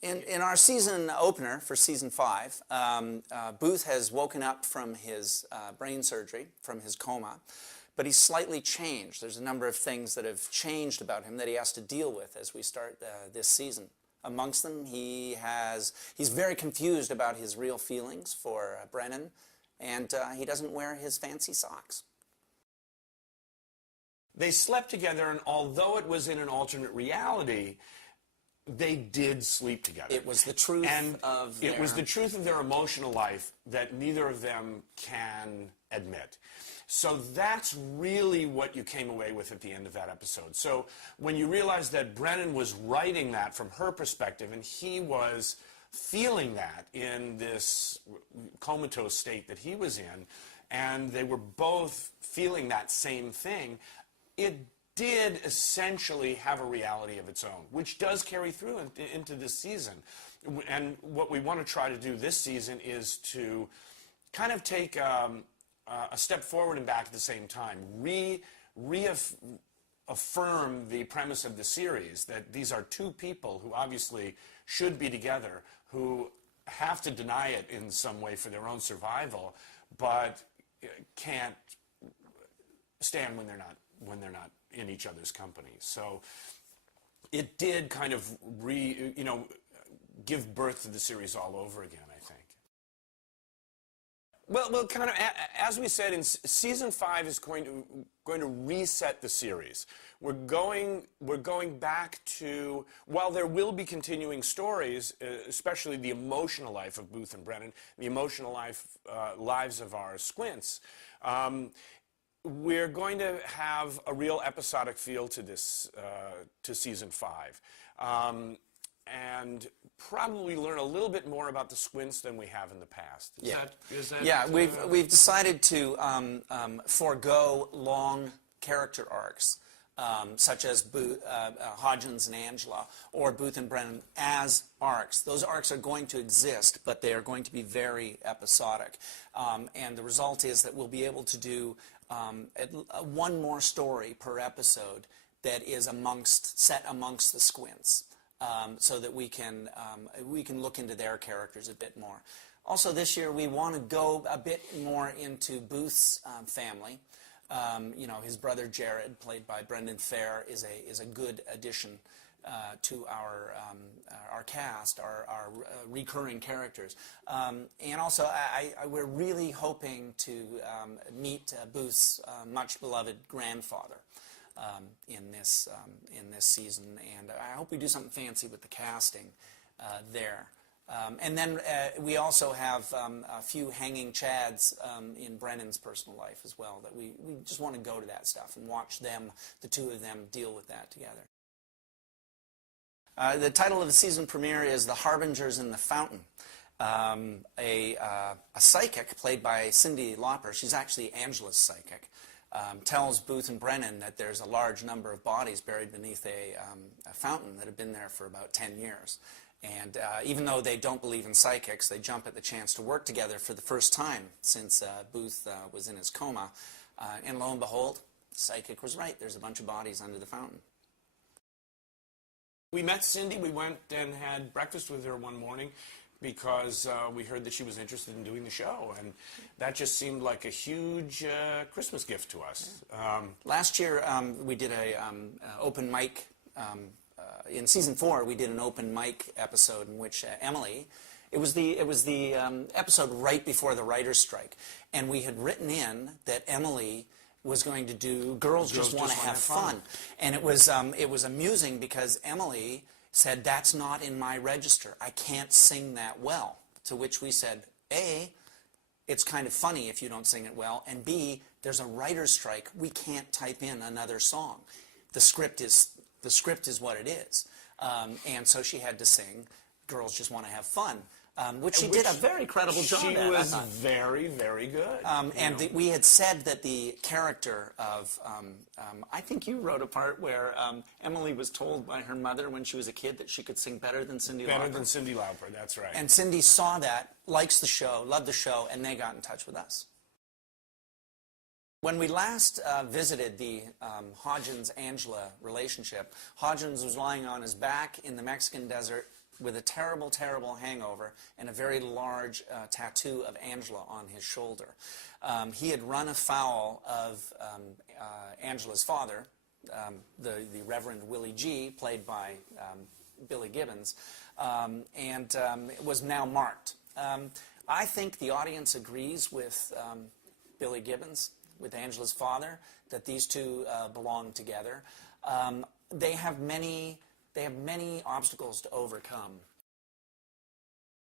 In our season opener for season 5, Booth has woken up from his brain surgery, from his coma, but he's slightly changed. There's a number of things that have changed about him that he has to deal with as we start this season. Amongst them, he's very confused about his real feelings for Brennan, and he doesn't wear his fancy socks. They slept together, and although it was in an alternate reality, they did sleep together. It was the truth of their... It was the truth of their emotional life that neither of them can admit. So that's really what you came away with at the end of that episode. So when you realize that Brennan was writing that from her perspective, and he was feeling that in this comatose state that he was in, and they were both feeling that same thing, it did essentially have a reality of its own, which does carry through into this season. And what we want to try to do this season is to kind of take a step forward and back at the same time, reaffirm the premise of the series, that these are two people who obviously should be together, who have to deny it in some way for their own survival, but can't stand when they're not in each other's company. So it did kind of give birth to the series all over again, I think. Well, kind of as we said, in season 5 is going to reset the series. We're going back to, while there will be continuing stories, especially the emotional life of Booth and Brennan, the emotional lives of our squints. We're going to have a real episodic feel to this, to season 5, and probably learn a little bit more about the squints than we have in the past. We've decided to forego long character arcs, such as Hodgins and Angela, or Booth and Brennan as arcs. Those arcs are going to exist, but they are going to be very episodic. And the result is that we'll be able to do one more story per episode that is set amongst the squints, so that we can look into their characters a bit more. Also this year we want to go a bit more into Booth's family. His brother Jared, played by Brendan Fair, is a good addition to our cast, our recurring characters, and also we're really hoping to meet Booth's much beloved grandfather in this season, and I hope we do something fancy with the casting there. And then we also have a few hanging chads in Brennan's personal life as well, that we just want to go to that stuff and watch them, the two of them, deal with that together. The title of the season premiere is The Harbingers in the Fountain. A psychic played by Cyndi Lauper, she's actually Angela's psychic, tells Booth and Brennan that there's a large number of bodies buried beneath a fountain that have been there for about 10 years. And even though they don't believe in psychics, they jump at the chance to work together for the first time since Booth was in his coma. And lo and behold, the psychic was right. There's a bunch of bodies under the fountain. We met Cyndi. We went and had breakfast with her one morning because we heard that she was interested in doing the show. And that just seemed like a huge Christmas gift to us. Last year, we did an open mic. In season 4, we did an open mic episode in which Emily, it was the episode right before the writer's strike, and we had written in that Emily was going to do Girls Just Want to Have Fun. And it was amusing because Emily said, that's not in my register. I can't sing that well. To which we said, A, it's kind of funny if you don't sing it well, and B, there's a writer's strike. We can't type in another song. The script is what it is. And so she had to sing Girls Just Want to Have Fun, which she did a very credible job at. She was very, very good. We had said that the character of, I think you wrote a part where Emily was told by her mother when she was a kid that she could sing better than Cyndi Lauper. Better than Cyndi Lauper, that's right. And Cyndi saw that, likes the show, loved the show, and they got in touch with us. When we last visited the Hodgins-Angela relationship, Hodgins was lying on his back in the Mexican desert, with a terrible, terrible hangover and a very large tattoo of Angela on his shoulder. He had run afoul of Angela's father, the Reverend Willie G., played by Billy Gibbons, and was now marked. I think the audience agrees with Billy Gibbons, with Angela's father, that these two belong together. They have many obstacles to overcome.